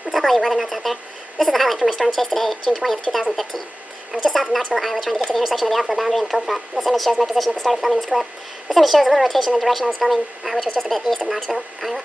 What's up, all you weather nuts out there? This is a highlight from my storm chase today, June 20th, 2015. I was just south of Knoxville, Iowa, trying to get to the intersection of the outflow boundary and the cold front. This image shows my position at the start of filming this clip. This image shows a little rotation in the direction I was filming, which was just a bit east of Knoxville, Iowa.